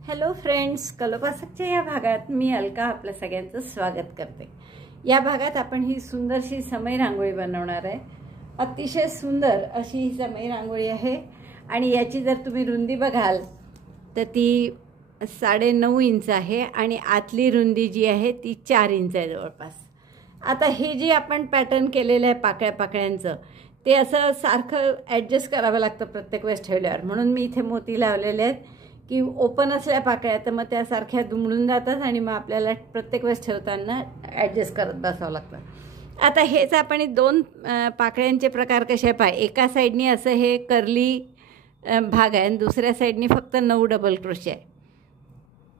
Hello friends, कलोपासकच्या या भागात मी अलका आपल्या सगळ्यांचं स्वागत करते। या भागात आपण ही सुंदरशी समय रांगोळी बनवणार आहे। अतिशय सुंदर अशी ही समय रांगोळी आहे आणि याची जर तुम्ही रुंदी बघाल तर ती 9.5 इंच आहे आणि आतली रुंदी जी आहे ती 4 इंच आहे जवळपास। आता हे जे आपण पॅटर्न केलेलं आहे पाकळ्यांचं ते असं सारखं ॲडजस्ट करावं लागतं प्रत्येक वेळेस ठेवल्यावर, म्हणून मी इथे मोती लावलेले आहेत की ओपन असल्या पाकळ्या तर मग त्या सारख्या दुमडून जातात आणि मग आपल्याला प्रत्येक वेळेस ठेवताना ॲडजस्ट करत बसावं लागतं। आता हेच आपण दोन पाकळ्यांचे प्रकार कसे पाय, एका साईडनी असं हे कर्ली भाग आहे आणि दुसऱ्या साईडनी फक्त 9 डबल क्रोशे आहे।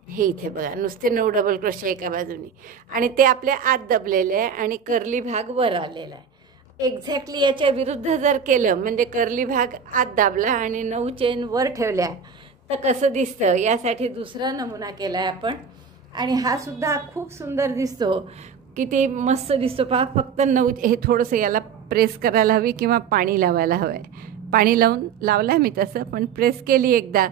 हे इथे बघा नुसते 9 डबल क्रोशे एका बाजूनी आणि ते आपल्या आत दबलेले आहे आणि कर्ली भाग वर आलेला आहे। एक्झॅक्टली याच्या विरुद्ध जर केलं म्हणजे कर्ली भाग आत दाबला आणि 9 चेन वर ठेवल्या तर कसं दिसतं यासाठी दुसरा नमुना केला आहे आपण आणि हा सुद्धा खूप सुंदर दिसतो, किती मस्त दिसतो पहा। फक्त 9 हे थोडंसं याला प्रेस करायला हवी किंवा पाणी लावायला हवं आहे। पाणी लावून लावलं मी तसं, पण प्रेस केली एकदा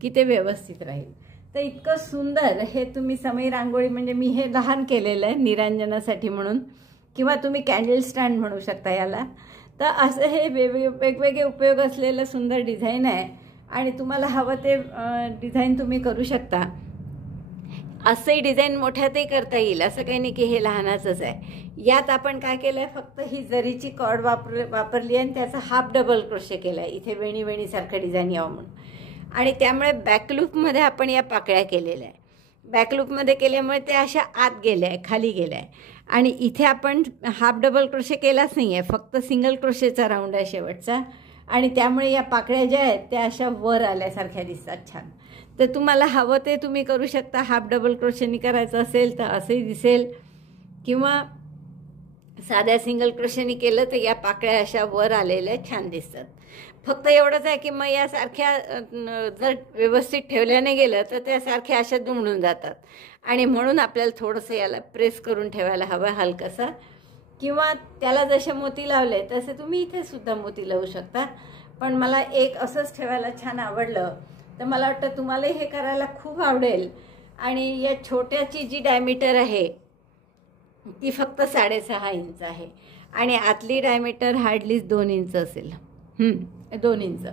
की ते व्यवस्थित राहील। तर इतकं सुंदर हे तुम्ही समय रांगोळी म्हणजे मी हे लहान केलेलं आहे निरांजनासाठी म्हणून, किंवा तुम्ही कॅन्डल स्टँड म्हणू शकता याला। तर असं हे वेगवेगळे उपयोग असलेलं सुंदर डिझाईन आहे आणि तुम्हाला हवं ते डिझाईन तुम्ही करू शकता। असंही डिझाईन मोठ्यातही करता येईल, असं काही नाही की हे लहानाचंच आहे। यात आपण काय केलं आहे, फक्त ही जरीची कॉर्ड वापरली आणि त्याचा हाफ डबल क्रोशे केला आहे इथे वेणीसारखं डिझाईन यावं म्हणून। आणि त्यामुळे बॅकलूपमध्ये आपण या पाकळ्या केलेल्या आहे। बॅकलूपमध्ये केल्यामुळे ते अशा आत गेल्या आहे, खाली गेल्या आहे आणि इथे आपण हाफ डबल क्रोशे केलाच नाही आहे, फक्त सिंगल क्रोशेचा राऊंड आहे शेवटचा आणि त्यामुळे या पाकळ्या ज्या आहेत त्या अशा वर आल्यासारख्या दिसतात छान। तर तुम्हाला हवं ते तुम्ही करू शकता। हाफ डबल क्रोशेनी करायचं असेल तर असंही दिसेल किंवा साध्या सिंगल क्रोशेनी केलं तर या पाकळ्या अशा वर आलेल्या छान दिसतात। फक्त एवढंच आहे की मग यासारख्या जर व्यवस्थित ठेवल्याने गेलं तर त्यासारख्या अशा दुमडून जातात आणि म्हणून आपल्याला थोडंसं याला प्रेस करून ठेवायला हवं हलकंसं, किंवा त्याला जसे मोती लावले तसे तुम्ही इथे सुद्धा मोती लावू शकता। पण मला एक असंच ठेवायला छान आवडलं तर मला वाटतं तुम्हाला हे करायला खूप आवडेल। आणि या छोट्याची जी डायमीटर आहे ती फक्त 6.5 इंच आहे आणि आतली डायमीटर हार्डली 2 इंच असेल। 2 इंच।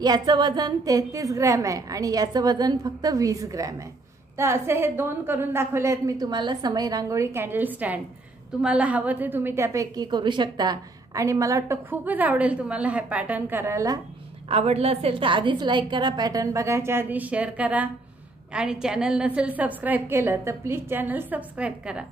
याचं वजन 33 ग्रॅम आहे आणि याचं वजन फक्त 20 ग्रॅम आहे। तर असे हे 2 करून दाखवले आहेत मी तुम्हाला समय रांगोळी कॅन्डल स्टँड। तुम्हाला हवं ते तुम्ही त्यापैकी करू शकता आणि मला वाटतं खूपच आवडेल तुम्हाला हे पॅटर्न करायला। आवडलं असेल तर आधीच लाईक करा, पॅटर्न बघायच्या आधी शेअर करा आणि चॅनल नसेल सबस्क्राईब केलं तर प्लीज चॅनल सबस्क्राईब करा।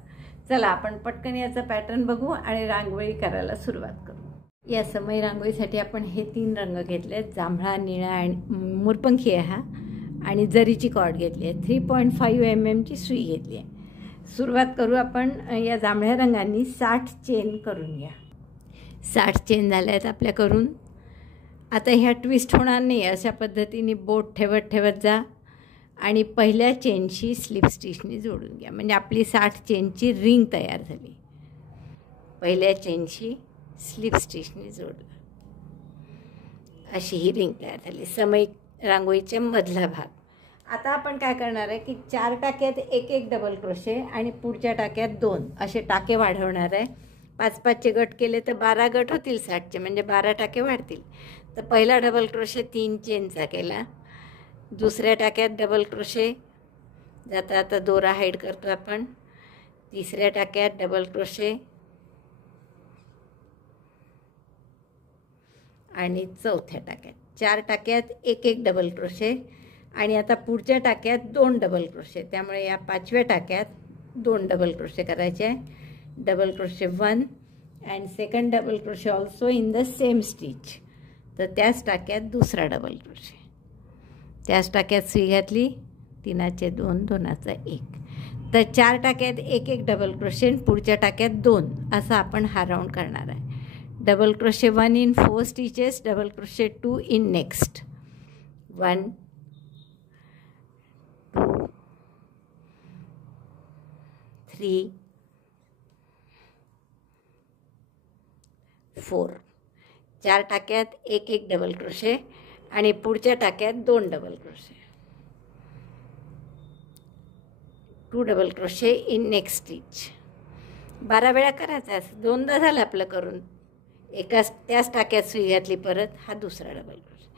चला आपण पटकन याचं पॅटर्न बघू आणि रांगोळी करायला सुरुवात करू। या समय रांगोळीसाठी आपण हे 3 रंग घेतले, जांभळा, निळा आणि मोरपंखी आहे हा, आणि जरीची कॉर्ड घेतली आहे। 3.5 mm ची सुई घेतली आहे। सुरुवात करू आपण या जांभळ्या रंगांनी 60 चेन करून घ्या। 60 चेन झाल्या आहेत आपल्या करून। आता ह्या ट्विस्ट होणार नाही, अशा पद्धतीने बोट ठेवत जा आणि पहिल्या चेनशी स्लिप स्टिचनी जोडून घ्या म्हणजे आपली 60 चेनची रिंग तयार झाली। पहिल्या चेनशी स्लिप स्टिचनी जोडलं, अशी ही रिंग तयार झाली समय रांगोळीच्या मधला भाग। आता आपण काय करणार आहे की 4 टाक्यात 1 डबल क्रोशे आणि पुढच्या टाक्यात 2 असे टाके वाढवणार आहे। 5-5चे गट केले तर 12 गट होतील 60चे, म्हणजे 12 टाके वाढतील। तर पहिला डबल क्रोशे 3 चेनचा केला, दुसऱ्या टाक्यात डबल क्रोशे जाता आता दोरा हाईड करतो आपण, तिसऱ्या टाक्यात डबल क्रोशे आणि चौथ्या टाक्यात 4 टाक्यात 1 डबल क्रोशे आणि आता पुढच्या टाक्यात 2 डबल क्रोशे। त्यामुळे या 5व्या टाक्यात 2 डबल क्रोशे करायचे। Double crochet 1 and second double crochet also in the same stitch. तर त्याच टाक्यात दुसरा डबल क्रोशे, त्याच टाक्यात सुई घातली, 3चे 2, 2चा 1। तर 4 टाक्यात 1 डबल क्रोशे आणि पुढच्या टाक्यात 2 असा आपण हा राऊंड करणार आहे। Double crochet 1 in 4 stitches, double crochet 2 in next 1 2 3 4। 4 टाक्यात 1 डबल क्रोशे आणि पुढच्या टाक्यात 2 double crochet. 2 double crochet in next stitch. 12 वेळा करायचं. असं 2दा झालं आपलं करून. त्याच टाक्यात सुई घातली परत, हा दुसरा डबल क्रोशे.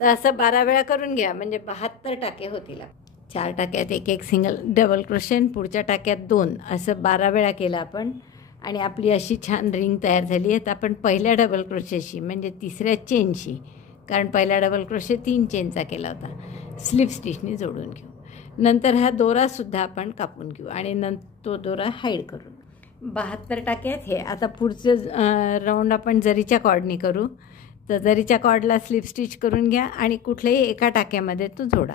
तर असं 12 वेळा करून घ्या, म्हणजे 72 टाके होतील. 4 टाक्यात एक सिंगल डबल क्रोशे, पुढच्या टाक्यात 2, असं 12 वेळा केलं आपण. आणि आपली अशी छान रिंग तयार झाली आहे. तर आपण पहिल्या डबल क्रोशेशी म्हणजे तिसऱ्या चेनशी, कारण पहिला डबल क्रोशे 3 चेनचा केला होता, स्लिप स्टिचनी जोडून घेऊ. नंतर हा दोरासुद्धा आपण कापून घेऊ आणि नंतर तो दोरा हाईड करून. 72 टाके आहेत हे. आता पुढचं राऊंड आपण जरीच्या कॉर्डनी करू. तर जरीच्या कॉर्डला स्लिप स्टिच करून घ्या आणि कुठल्याही एका टाक्यामध्ये तो जोडा.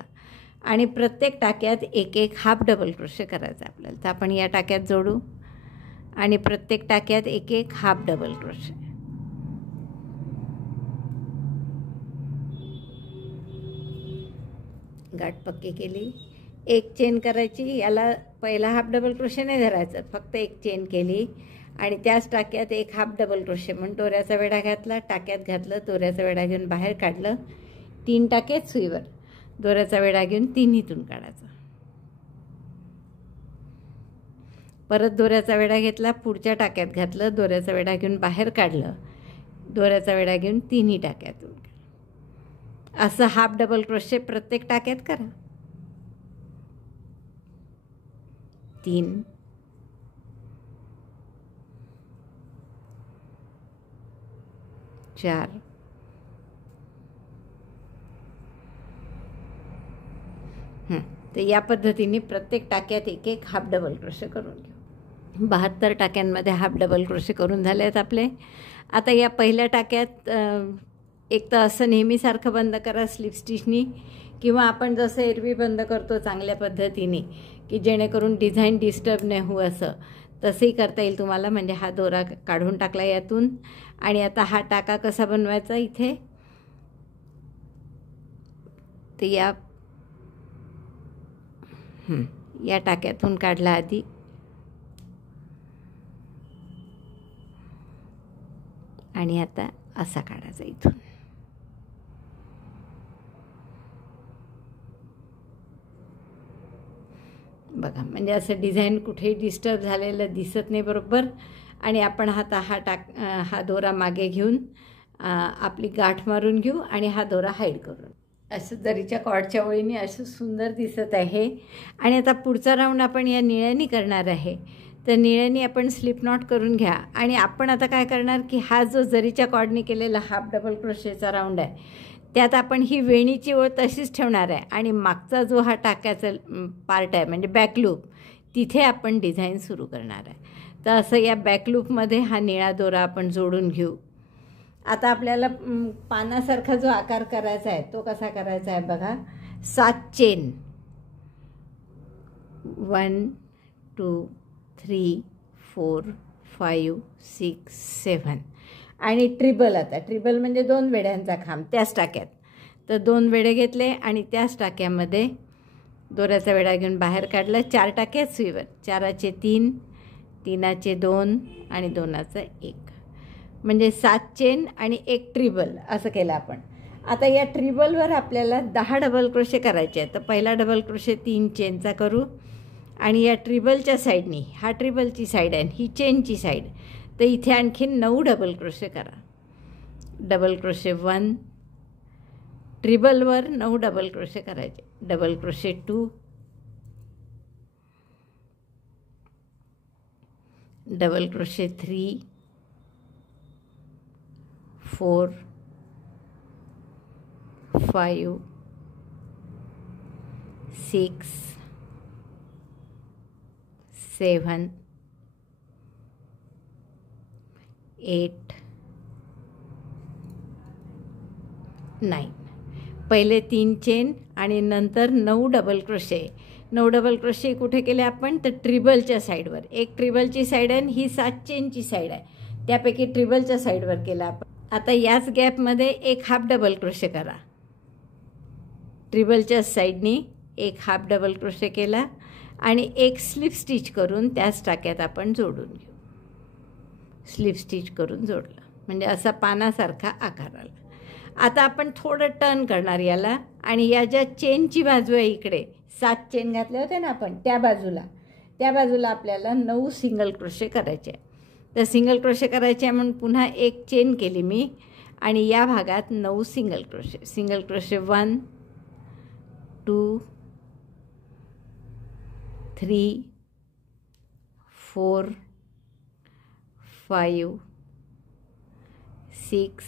आणि प्रत्येक टाक्यात एक हाफ डबल क्रोशे करायचा आपल्याला. तर आपण या टाक्यात जोडू आणि प्रत्येक टाक्यात एक हाफ डबल क्रोशे. गाठ पक्की केली. एक चेन करायची. याला पहिला हाफ डबल क्रोशे नाही धरायचं, फक्त एक चेन केली आणि त्याच टाक्यात एक हाफ डबल क्रोशे म्हणून दोऱ्याचा वेढा घातला, टाक्यात घातलं, दोऱ्याचा वेढा घेऊन बाहेर काढलं. 3 टाक्यात सुईवर दोऱ्याचा वेढा घेऊन 3हीतून काढायचा. परत दोऱ्याचा वेढा घेतला, पुढच्या टाक्यात घातलं, दोऱ्याचा वेढा घेऊन बाहेर काढलं, दोऱ्याचा वेढा घेऊन 3ही टाक्यातून. असं हाफ डबल क्रोशे प्रत्येक टाक्यात करा. 3, 4, तर या पद्धतीने प्रत्येक टाक्यात एक हाफ डबल क्रोशे करून घेऊ. 72 टाक्यांमध्ये हाफ डबल क्रोशे करून झाले आहेत आपले. आता या पहिल्या टाक्यात एक तर असं नेहमीसारखं बंद करा स्लिप स्टिचनी, किंवा आपण जसं एरवी बंद करतो चांगल्या पद्धतीने, की जेणेकरून डिझाईन डिस्टर्ब नाही होऊ, असं तसंही करता येईल तुम्हाला. म्हणजे हा दोरा काढून टाकला यातून. आणि आता हा टाका कसा बनवायचा इथे, तर या टाक्यातून काढला आधी, आणि आता असा काढायचा इथून. बघा, म्हणजे असं डिझाईन कुठेही डिस्टर्ब झालेलं दिसत नाही बरोबर. आणि आपण हा दोरा मागे घेऊन आपली गाठ मारून घेऊ आणि हा दोरा हाईड करून असं जरीच्या कॉर्डच्या ओळीने असं सुंदर दिसत आहे. आणि आता पुढचा राऊंड आपण या निळ्यानी करणार आहे. तर निळ्यानी आपण स्लिप नॉट करून घ्या. आणि आपण आता काय करणार, की हा जो जरीच्या कॉर्डने केलेला हाफ डबल क्रोशेचा राऊंड आहे, त्यात आपण ही वेणीची ओळ तशीच ठेवणार आहे. आणि मागचा जो हा टाक्याचा पार्ट आहे म्हणजे बॅकलूप, तिथे आपण डिझाईन सुरू करणार आहे. तर असं या बॅकलूपमध्ये हा निळा दोरा आपण जोडून घेऊ. आता आपल्याला पानासारखा जो आकार करायचा आहे तो कसा करायचा आहे बघा. 7 चेन, 1 2 3 4 5 6 7 आणि ट्रिबल. आता ट्रिबल म्हणजे 2 वेड्यांचा खांब त्याच टाक्यात. तर 2 वेडे घेतले आणि त्याच टाक्यामध्ये दोऱ्याचा वेढा घेऊन बाहेर काढलं. 4 टाक्यात सुईवर, 4चे 3, 3चे 2 आणि 2चा 1, म्हणजे 7 चेन आणि 1 ट्रिबल असं केलं आपण. आता या ट्रिबलवर आपल्याला 10 डबल क्रोशे करायचे आहेत. तर पहिला डबल क्रोशे 3 चेनचा करू आणि या ट्रिबलच्या साईडनी, हा ट्रिबलची साईड आहे, ही चेनची साईड, तर इथे आणखीन 9 डबल क्रोशे करा. डबल क्रोशे 1, ट्रिबलवर 9 डबल क्रोशे करायचे. Double crochet 2, double crochet 3, 4, 5, 6, 7, 8, 9. पहिले 3 चेन आणि नंतर 9 डबल क्रोशे. 9 डबल क्रोशे कुठे केले आपण, तर ट्रिबलच्या साईडवर. एक ट्रिबलची साईड आहे आणि ही 7 चेनची साईड आहे, त्यापैकी ट्रिबलच्या साईडवर केला आपण. आता याच गॅपमध्ये 1 हाफ डबल क्रोशे करा. ट्रिबलच्या साईडनी 1 हाफ डबल क्रोशे केला आणि 1 स्लिप स्टिच करून त्याच टाक्यात आपण जोडून घेऊ. स्लिप स्टिच करून जोडलं म्हणजे असा पानासारखा आकार आला. आता आपण थोडं टर्न करणार याला आणि या ज्या चेनची बाजू आहे इकडे 7 चेन घातले होते ना आपण त्या बाजूला, त्या बाजूला आपल्याला 9 सिंगल क्रोशे करायचे आहे. तर सिंगल क्रोशे करायचे आहे म्हणून पुन्हा एक चेन केली मी आणि या भागात 9 single crochet. Single crochet 1 2 3 4 5 6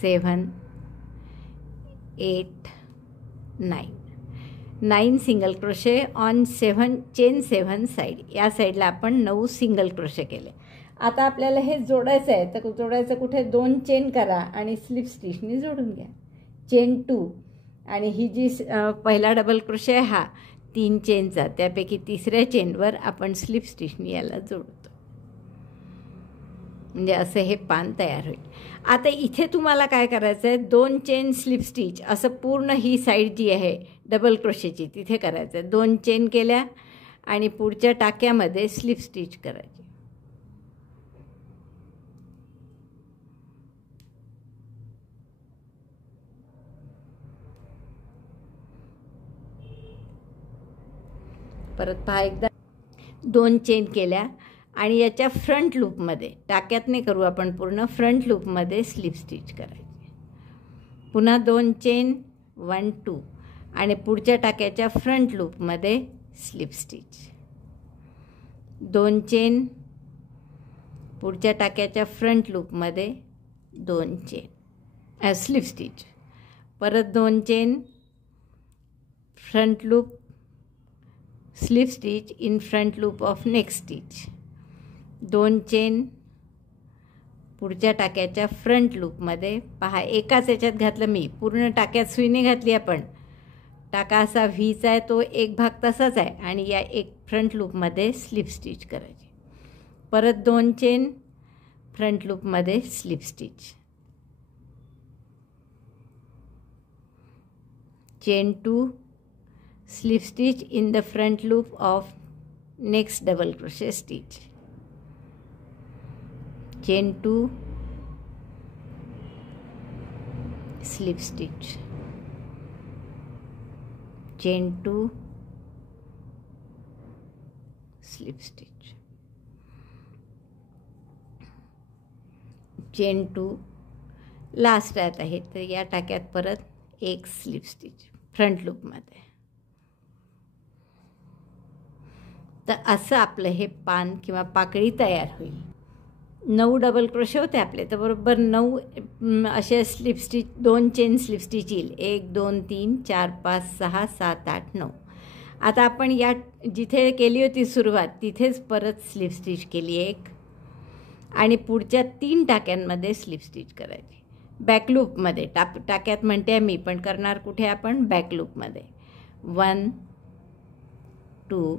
7 8 9 single crochet on 7 chain 7 side. या साईडला आपण 9 सिंगल क्रोशे केले. आता आपल्याला हे जोडायचं आहे. तर जोडायचं कुठे? 2 चेन करा आणि स्लिप स्टिचनी जोडून घ्या. चेन 2 आणि ही जी पहिला डबल क्रोशे आहे हा 3 चेनचा, त्यापैकी तिसऱ्या चेनवर आपण स्लिप स्टिचनी याला जोडतो. म्हणजे असं हे पान तयार होईल. आता इथे तुम्हाला काय करायचं आहे? 2 चेन स्लिप स्टिच असं पूर्ण ही साईड जी आहे डबल क्रोशेची तिथे करायचं आहे. 2 चेन केल्या आणि पुढच्या टाक्यामध्ये स्लिप स्टिच करायची. परत पहा एकदा 2 चेन केल्या आणि याच्या फ्रंट लूपमध्ये, टाक्यात नाही करू आपण, पूर्ण फ्रंट लूपमध्ये स्लिप स्टिच करायची. पुन्हा 2 चेन 1 2 आणि पुढच्या टाक्याच्या फ्रंट लूपमध्ये स्लिप स्टिच. 2 चेन पुढच्या टाक्याच्या फ्रंट लूपमध्ये 2 चेन स्लिप स्टिच. परत 2 chain front loop slip stitch in front loop of next stitch. 2 chain पुढच्या टाक्याच्या फ्रंट लूपमध्ये. पहा एकाच याच्यात घातलं मी, पूर्ण टाक्यात सुईने घातली आपण. टाका असा व्हीचा आहे, तो एक भाग तसाच आहे आणि या एक फ्रंट लूपमध्ये स्लिप स्टिच करायची. परत 2 चेन फ्रंट लूपमध्ये slip stitch. Chain 2 slip stitch in the front loop of next double crochet stitch. Chain 2 slip stitch. Chain 2 slip stitch. Chain 2 last राहत आहे. तर या टाक्यात परत एक स्लिप स्टिच फ्रंट लूपमध्ये. तर असं आपलं हे पान किंवा पाकळी तयार होईल. 9 डबल क्रोशे होते आपले, तर बरोबर 9 असे slip stitch, 2 chain slip stitch येईल. 1 2 3 4 5 6 7 8 9. आता आपण या जिथे केली होती सुरुवात तिथेच परत स्लिप स्टिच केली एक आणि पुढच्या 3 टाक्यांमध्ये स्लिप स्टिच करायची. बॅकलूपमध्ये टाक्यात म्हणते मी, पण करणार कुठे आपण? बॅकलूपमध्ये. 1 2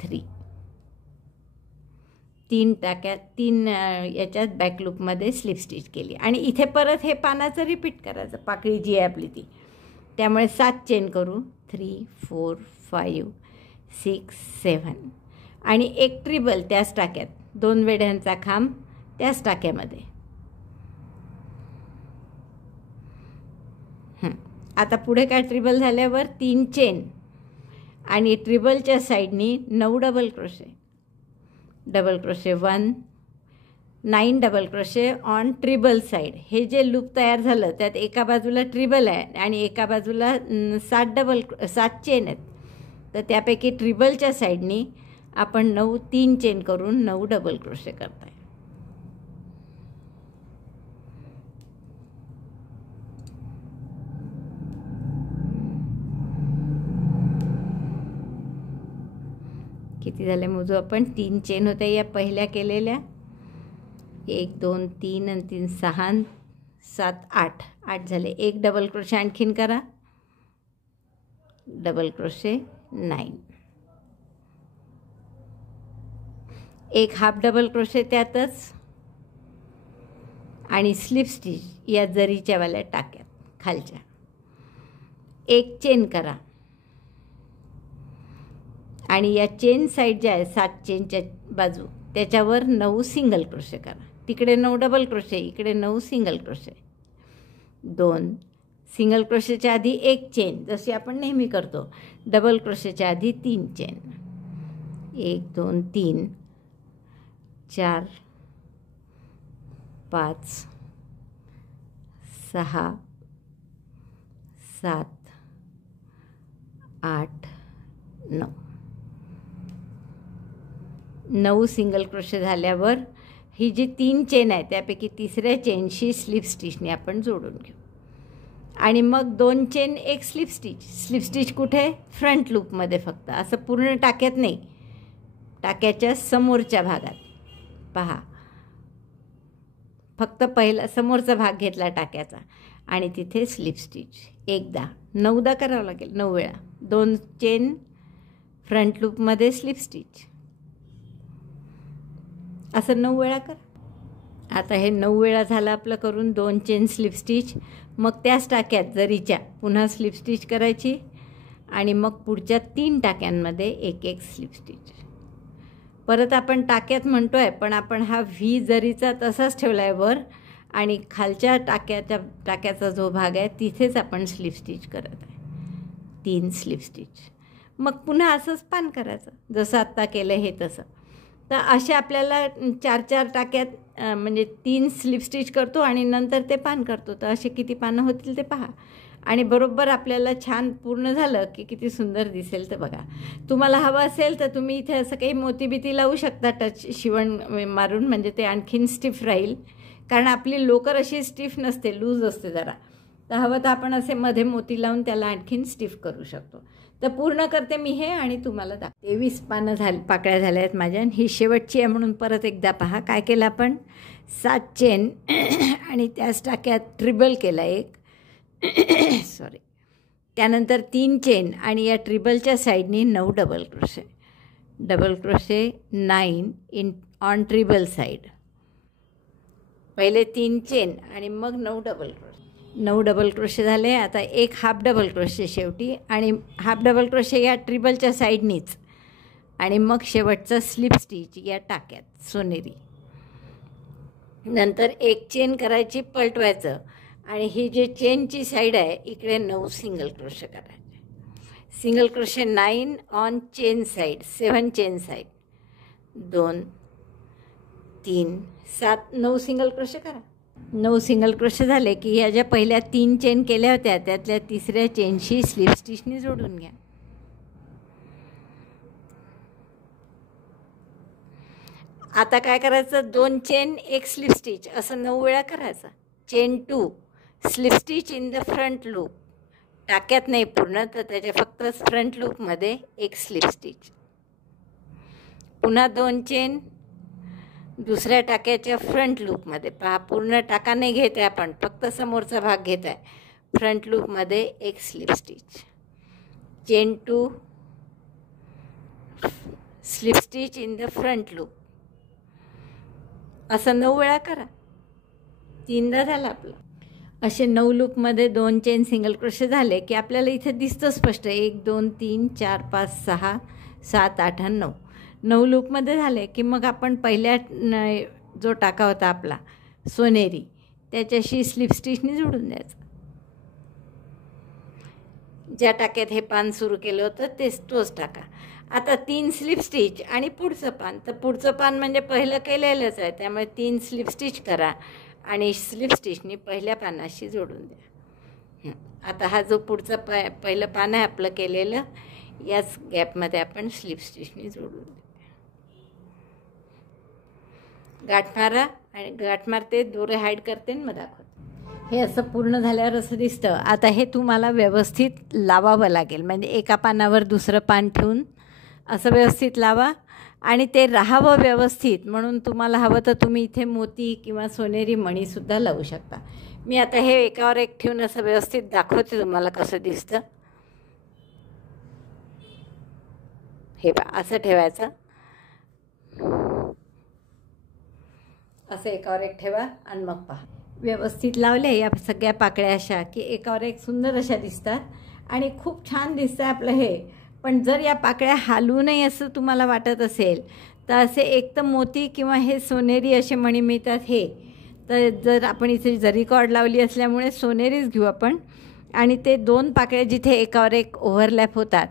3 3 टाक्यात 3 याच्यात बॅकलूपमध्ये स्लिप स्टिच केली आणि इथे परत हे पानाचं रिपीट करायचं. पाकळी जी आहे आपली ती, त्यामुळे 7 चेन करू. 3 4 5 6 7 आणि एक ट्रिबल त्याच टाक्यात, 2 वेढ्यांचा खांब त्याच टाक्यामध्ये. आता पुढे काय? ट्रिबल झाल्यावर 3 चेन आणि ट्रिबलच्या साईडनी 9 double crochet. Double crochet 1 9 double crochet on treble side. हे जे लूप तयार झालं त्यात एका बाजूला ट्रिबल आहे आणि एका बाजूला 7 चेन आहेत. तर त्यापैकी ट्रिबलच्या साईडनी आपण 3 चेन करून 9 डबल क्रोशे करताय. किती झाले मोजू आपण? 3 चेन होत्या या पहिल्या केलेल्या. 1 2 3 आणि 3 6 7 8 8 झाले. एक डबल क्रोशे आणखीन करा. Double crochet 9. एक हाफ डबल क्रोशे त्यातच आणि स्लिप स्टिच या जरीच्या वाल्या टाक्यात खालच्या. एक चेन करा आणि या चेन साईड ज्या आहे 7 चेनच्या बाजू त्याच्यावर 9 सिंगल क्रोशे करा. तिकडे 9 डबल क्रोशे, इकडे 9 सिंगल क्रोशे. 2 सिंगल क्रोशेच्या आधी एक चेन, जशी आपण नेहमी करतो. डबल क्रोशेच्या आधी 3 चेन, 1 2 3 4 5 6 7 8 9. 9 सिंगल क्रोशे झाल्यावर ही जी 3 चेन आहे त्यापैकी तिसऱ्या चेनशी स्लिप स्टिचने आपण जोडून घेऊ. आणि मग 2 चेन एक स्लिप स्टिच. स्लिप स्टिच कुठे? फ्रंट लूपमध्ये फक्त, असं पूर्ण टाक्यात नाही, टाक्याच्या समोरच्या भागात. पहा, फक्त पहिला समोरचा भाग घेतला टाक्याचा आणि तिथे स्लिप स्टिच. एकदा 9दा करावं लागेल, 9 वेळा. 2 चेन फ्रंट लूपमध्ये स्लिप स्टिच, असं 9 वेळा कर. आता हे 9 वेळा झालं आपलं करून. 2 चेन स्लिप स्टिच, मग त्याच टाक्यात जरीच्या पुन्हा स्लिप स्टिच करायची आणि मग पुढच्या 3 टाक्यांमध्ये एक एक स्लिप स्टिच. परत आपण टाक्यात म्हणतो आहे, पण आपण हा व्ही जरीचा तसाच ठेवला आहे वर, आणि खालच्या टाक्याचा जो भाग आहे तिथेच आपण स्लिप स्टिच करत आहे. 3 स्लिप स्टिच. मग पुन्हा असंच पान करायचं जसं आत्ता केलं हे तसं. तर असे आपल्याला 4-4 टाक्यात म्हणजे 3 स्लिप स्टिच करतो आणि नंतर ते पान करतो. तर असे किती पानं होतील ते पहा. आणि बरोबर आपल्याला छान पूर्ण झालं की किती सुंदर दिसेल. तर बघा, तुम्हाला हवं असेल तर तुम्ही इथे असं काही मोतीबिती लावू शकता टच शिवण मारून, म्हणजे ते आणखीन स्टिफ राहील. कारण आपली लोकर अशी स्टिफ नसते, लूज असते जरा. तर हवं तर आपण असे मध्ये मोती लावून त्याला आणखीन स्टिफ करू शकतो. तर पूर्ण करते मी हे आणि तुम्हाला 23 पानं पाकळ्या झाल्या आहेत माझ्या. ही शेवटची आहे म्हणून परत एकदा पहा. काय केलं आपण? 7 चेन आणि त्याच टाक्यात ट्रिबल केला एक सॉरी. त्यानंतर 3 चेन आणि या ट्रिबलच्या साईडनी 9 double crochet. Double crochet 9 in on treble side. पहिले 3 चेन आणि मग 9 डबल क्रोशे. 9 डबल क्रोशे झाले. आता एक हाफ डबल क्रोशे शेवटी, आणि हाफ डबल क्रोशे या ट्रिबलच्या साईडनीच, आणि मग शेवटचं स्लिप स्टिच या टाक्यात सोनेरी. नंतर एक चेन करायची, पलटवायचं, आणि ही जी चेनची साईड आहे इकडे 9 सिंगल क्रोशे करायचे. Single crochet 9 on chain side, 7 chain side. 2 3 7 9 single crochet करा. 9 सिंगल क्रोशे झाले की ह्या ज्या पहिल्या 3 चेन केल्या होत्या त्यातल्या तिसऱ्या चेनशी स्लिप स्टिचनी जोडून घ्या. आता काय करायचं? 2 चेन एक स्लिप स्टिच असं 9 वेळा करायचं. Chain 2 slip stitch in the front loop. टाक्यात नाही पूर्ण, तर त्याच्या फक्त फ्रंट लूपमध्ये एक स्लिप स्टिच. पुन्हा 2 चेन दुसऱ्या टाक्याच्या फ्रंट लूपमध्ये. पहा, पूर्ण टाका नाही घेत आहे आपण, फक्त समोरचा भाग घेत आहे. फ्रंट लूपमध्ये एक slip stitch. Chain 2 slip stitch in the front loop. असं 9 वेळा करा. 3दा झालं आपलं. असे 9 लूपमध्ये 2 चेन सिंगल क्रोशे झाले की आपल्याला इथे दिसतं स्पष्ट. 1 2 3 4 5 6 7 8 आणि 9. 9 लूपमध्ये झाले की मग आपण पहिल्या जो टाका होता आपला सोनेरी त्याच्याशी स्लिप स्टिचनी जोडून द्यायचं. ज्या टाक्यात हे पान सुरू केलं होतं तोच टाका. आता 3 स्लिप स्टिच आणि पुढचं पान. तर पुढचं पान म्हणजे पहिलं केलेलंच आहे, त्यामुळे 3 स्लिप स्टिच करा आणि स्लिप स्टिचनी पहिल्या पानाशी जोडून द्या. आता हा जो पुढचं पहिलं पान आहे आपलं केलेलं, याच गॅपमध्ये आपण स्लिप स्टिचनी जोडून द्या. गाठ मारा आणि गाठ मारते, दोरे हाईड करते आणि मग दाखवते. हे असं पूर्ण झाल्यावर असं दिसतं. आता हे तुम्हाला व्यवस्थित लावावं लागेल, म्हणजे एका पानावर दुसरं पान ठेवून असं व्यवस्थित लावा आणि ते राहावं व्यवस्थित. म्हणून तुम्हाला हवं तर तुम्ही इथे मोती किंवा सोनेरी मणीसुद्धा लावू शकता. मी आता हे एकावर एक ठेवून असं व्यवस्थित दाखवते तुम्हाला कसं दिसतं. हे पहा, असं ठेवायचं. असं एकावर एक ठेवा आणि मग पहा. व्यवस्थित लावले या सगळ्या पाकळ्या अशा की एकावर एक सुंदर अशा दिसतात आणि खूप छान दिसतं आपलं हे. पण जर या पाकळ्या हालू नये असं तुम्हाला वाटत असेल तर असे एक तर मोती किंवा हे सोनेरी असे मणी मिळतात हे. तर जर आपण इथे जरी कॉर्ड लावली असल्यामुळे सोनेरीच घेऊ आपण. आणि ते दोन पाकळ्या जिथे एकावर एक ओव्हरलॅप होतात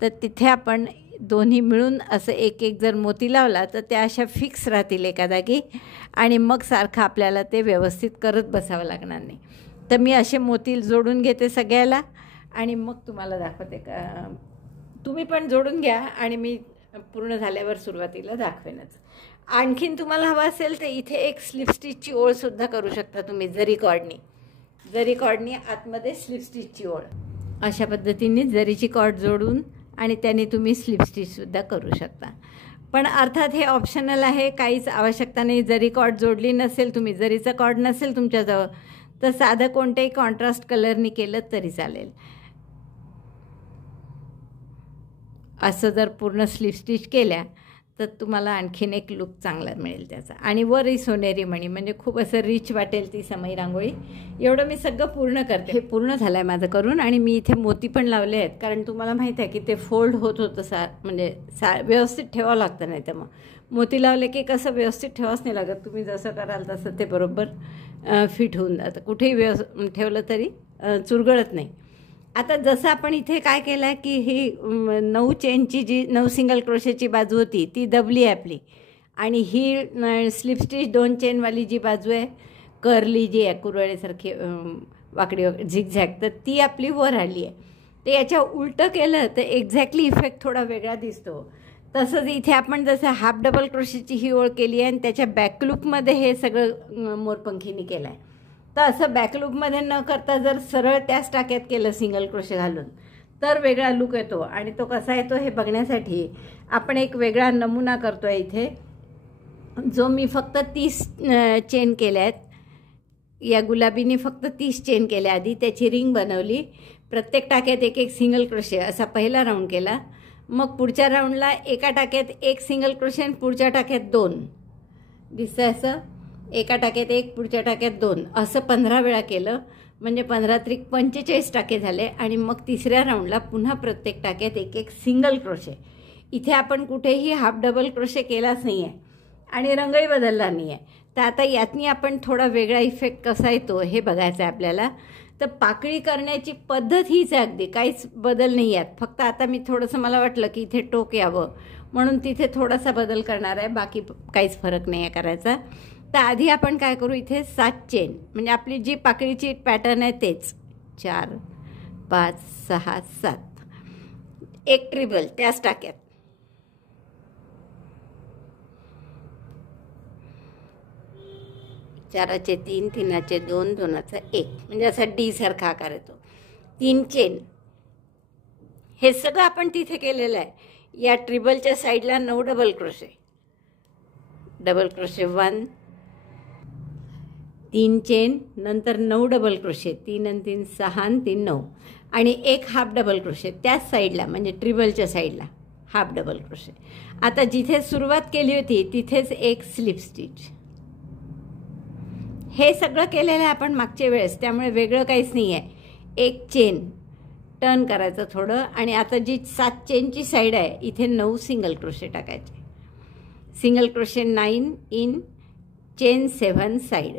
तर तिथे आपण दोन्ही मिळून असं एक एक जर मोती लावला तर त्या अशा फिक्स राहतील एका जागी आणि मग सारखं आपल्याला ते व्यवस्थित करत बसावं लागणार नाही. तर मी असे मोती जोडून घेते सगळ्याला आणि मग तुम्हाला दाखवते. तुम्ही पण जोडून घ्या आणि मी पूर्ण झाल्यावर सुरुवातीला दाखवेनच. आणखीन तुम्हाला हवं असेल तर इथे एक स्लिप स्टिचची ओळसुद्धा करू शकता तुम्ही, जरी कॉर्डनी आतमध्ये स्लिप स्टिचची ओळ. अशा पद्धतीने जरीची कॉर्ड जोडून आणि त्याने तुम्ही स्लिप स्टिचसुद्धा करू शकता. पण अर्थात हे ऑप्शनल आहे, काहीच आवश्यकता नाही. जरी कॉर्ड जोडली नसेल, तुम्ही जरीचा कॉर्ड नसेल तुमच्याजवळ तर साधं कोणत्याही कॉन्ट्रास्ट कलरनी केलं तरी चालेल. असं जर पूर्ण स्लिप स्टिच केल्या तर तुम्हाला आणखीन एक लुक चांगला मिळेल त्याचा. आणि वरही सोनेरी मणी म्हणजे खूप असं रिच वाटेल ती समय रांगोळी. एवढं मी सगळं पूर्ण करते. हे पूर्ण झालं आहे माझं करून आणि मी इथे मोती पण लावले आहेत, कारण तुम्हाला माहीत आहे की ते फोल्ड होत होतं म्हणजे व्यवस्थित ठेवावं लागतं. नाही तर मग मोती लावले की कसं व्यवस्थित ठेवावंच नाही लागत. तुम्ही जसं कराल तसं ते बरोबर फिट होऊन जातं. कुठेही ठेवलं तरी चुरगळत नाही. आता जसं आपण इथे काय केलं आहे की ही 9 चेनची जी 9 सिंगल क्रोशेची बाजू होती ती दबली आहे आपली, आणि ही स्लिप स्टिच 2 चेनवाली जी बाजू आहे कर्ली जी आहे कुरळेसारखी वाकडी झिगझॅग, तर ती आपली वर आली आहे. तर याच्या उलटं केलं तर एक्झॅक्टली इफेक्ट थोडा वेगळा दिसतो. तसंच इथे आपण जसं हाफ डबल क्रोशेची ही ओळ केली आहे आणि त्याच्या बॅकलूपमध्ये हे सगळं मोरपंखीनी केलं आहे. तर असं बॅकलूपमध्ये न करता जर सरळ त्याच टाक्यात केलं सिंगल क्रोशे घालून तर वेगळा लुक येतो. आणि तो कसा येतो हे बघण्यासाठी आपण एक वेगळा नमुना करतो आहे इथे, जो मी फक्त 30 चेन केल्या आहेत. या गुलाबीने फक्त 30 चेन केल्या. आधी त्याची रिंग बनवली, प्रत्येक टाक्यात एक एक सिंगल क्रोशे असा पहिला राऊंड केला. मग पुढच्या राऊंडला एका टाक्यात एक सिंगल क्रोशे आणि पुढच्या टाक्यात 2 दिसतं असं, एका टाक्यात एक पुढच्या टाक्यात 2 असं 15 वेळा केलं. म्हणजे 15 त्रिक 45 टाके झाले. आणि मग तिसऱ्या राऊंडला पुन्हा प्रत्येक टाक्यात एक एक सिंगल क्रोशे. इथे आपण कुठेही हाफ डबल क्रोशे केलाच नाही आहे आणि रंगही बदलला नाही आहे. तर आता यातनी आपण थोडा वेगळा इफेक्ट कसा येतो हे बघायचं आहे आपल्याला. तर पाकळी करण्याची पद्धत हीच आहे, अगदी काहीच बदल नाही आहेत. फक्त आता मी थोडंसं मला वाटलं की इथे टोक यावं म्हणून तिथे थोडासा बदल करणार आहे, बाकी काहीच फरक नाही आहे करायचा. तर आधी आपण काय करू, इथे 7 चेन म्हणजे आपली जी पाकळीची पॅटर्न आहे तेच 4 5 6 7, एक ट्रिबल त्याच टाक्यात, 4चे 3 3चे 2 2चा 1 म्हणजे असा डी सारखा आकार येतो. 3 चेन हे सगळं आपण तिथे केलेलं आहे. या ट्रिबलच्या साईडला 9 डबल क्रोशे 1 3 चेन, नंतर 9 डबल क्रोशे 3 आणि 3 6 आणि 3 9, आणि एक हाफ डबल क्रोशे त्याच साईडला म्हणजे ट्रिबलच्या साईडला हाफ डबल क्रोशे. आता जिथे सुरुवात केली होती तिथेच एक स्लिप स्टिच. हे सगळं केलेलं आहे आपण मागच्या वेळेस, त्यामुळे वेगळं काहीच नाही आहे. एक चेन टर्न करायचं थोडं, आणि आता जी 7 चेनची साईड आहे इथे 9 सिंगल क्रोशे टाकायचे. Single crochet 9 in chain 7 side,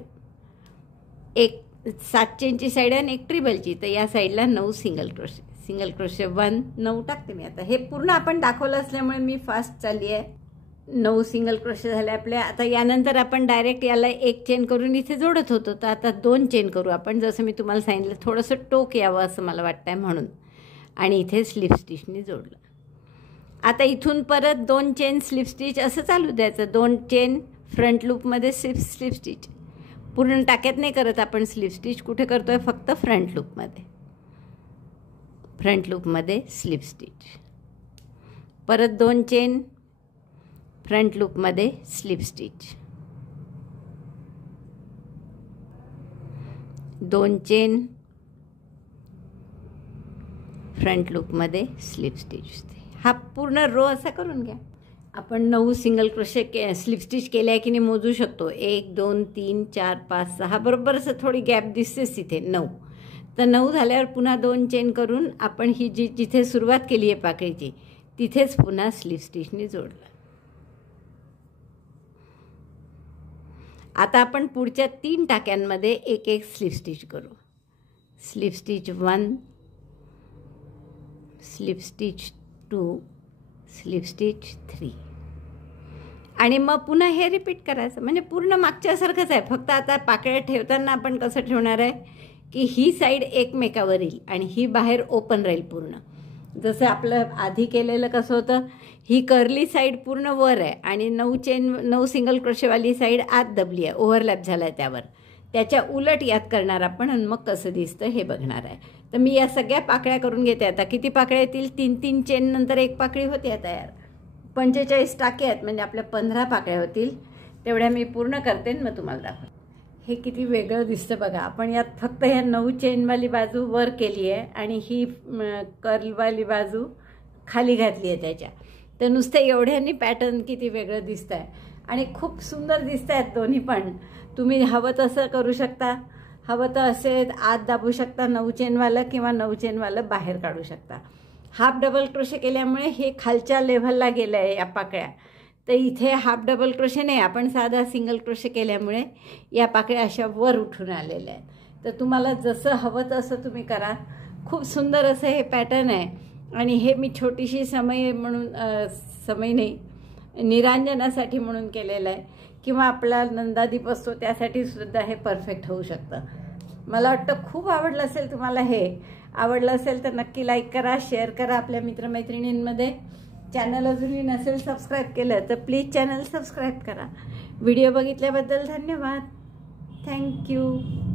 एक 7 चेनची साईड आहे आणि एक ट्रिबलची, तर या साईडला 9 सिंगल क्रोशे 1 9 टाकते मी. आता हे पूर्ण आपण दाखवलं असल्यामुळे मी फास्ट चालली आहे. 9 सिंगल क्रोशे झाले आपल्या. आता यानंतर आपण डायरेक्ट याला एक चेन करून इथे जोडत होतो, तर आता 2 चेन करू आपण. जसं मी तुम्हाला सांगितलं थोडंसं टोक यावं असं मला वाटतं आहे म्हणून, आणि इथे स्लिप स्टिचनी जोडलं. आता इथून परत 2 चेन स्लिप स्टिच असं चालू द्यायचं. 2 चेन फ्रंट लूपमध्ये स्लिप स्टिच, पूर्ण टाक्यात नाही करत आपण स्लिप स्टिच. कुठे करतो आहे, फक्त फ्रंट लूपमध्ये स्लिप स्टिच. परत 2 चेन फ्रंट लूपमध्ये स्लिप स्टिच, 2 चेन फ्रंट लूपमध्ये स्लिप स्टिच. हा पूर्ण रो असा करून घ्या. आपण 9 सिंगल क्रोशे स्लिप स्टिच केल्या आहे की नाही मोजू शकतो. 1 2 3 4 5 6 बरोबर असं थोडी गॅप दिसतेच तिथे 9. तर 9 झाल्यावर पुन्हा 2 चेन करून आपण ही जिथे सुरुवात केली आहे पाकळीची तिथेच पुन्हा स्लिप स्टिचनी जोडलं. आता आपण पुढच्या 3 टाक्यांमध्ये एक एक स्लिप स्टिच करू. Slip stitch 1, slip stitch 2, slip stitch 3 आणि मग पुन्हा हे रिपीट करायचं. म्हणजे पूर्ण मागच्यासारखंच आहे, फक्त आता पाकळ्या ठेवताना आपण कसं ठेवणार आहे की ही साईड एकमेकावर येईल आणि ही बाहेर ओपन राहील पूर्ण. जसं आपलं आधी केलेलं कसं होतं, ही कर्ली साईड पूर्ण वर आहे आणि 9 सिंगल क्रोशेवाली साईड आत दबली आहे, ओव्हरलॅप झाला आहे त्यावर. त्याच्या उलट यात करणार आपण आणि मग कसं दिसतं हे बघणार आहे. तर मी या सगळ्या पाकळ्या करून घेते. आता किती पाकळ्या येतील, 3-3 चेन नंतर एक पाकळी होती आहे तयार. 45 टाके आहेत, म्हणजे आपल्या 15 पाकळ्या होतील. तेवढ्या मी पूर्ण करते आणि मग तुम्हाला दाखवते. हे किती वेगळं दिसतं बघा. आपण यात फक्त ह्या 9 चेनवाली बाजू वर केली आहे आणि ही कर्लवाली बाजू खाली घातली आहे त्याच्या. तर नुसतं एवढ्यांनी पॅटर्न किती वेगळं दिसतं आहे आणि खूप सुंदर दिसत आहेत दोन्ही पण. तुम्ही हवं तसं करू शकता, हवं तर असे आत दाबू शकता 9 चेनवालं किंवा 9 चेनवालं बाहेर काढू शकता. हाफ डबल क्रोशे केल्यामुळे हे खालच्या लेव्हलला गेलं आहे या पाकळ्या. तर इथे हाफ डबल क्रोशे नाही, आपण साधा सिंगल क्रोशे केल्यामुळे या पाकळ्या अशा वर उठून आलेल्या आहेत. तर तुम्हाला जसं हवं तसं तुम्ही करा. खूप सुंदर असं हे पॅटर्न आहे आणि हे मी छोटीशी समय म्हणून, समय नाही, निरांजनासाठी म्हणून केलेलं आहे किंवा आपला नंदादीप असतो त्यासाठी सुद्धा हे परफेक्ट होऊ शकतं. मला वाटतं खूप आवडलं असेल तुम्हाला. हे आवडलं असेल तर नक्की लाईक करा, शेअर करा आपल्या मित्रमैत्रिणींमध्ये. चॅनल अजूनही नसेल सबस्क्राईब केलं तर प्लीज चॅनल सबस्क्राईब करा. व्हिडिओ बघितल्याबद्दल धन्यवाद. थँक्यू.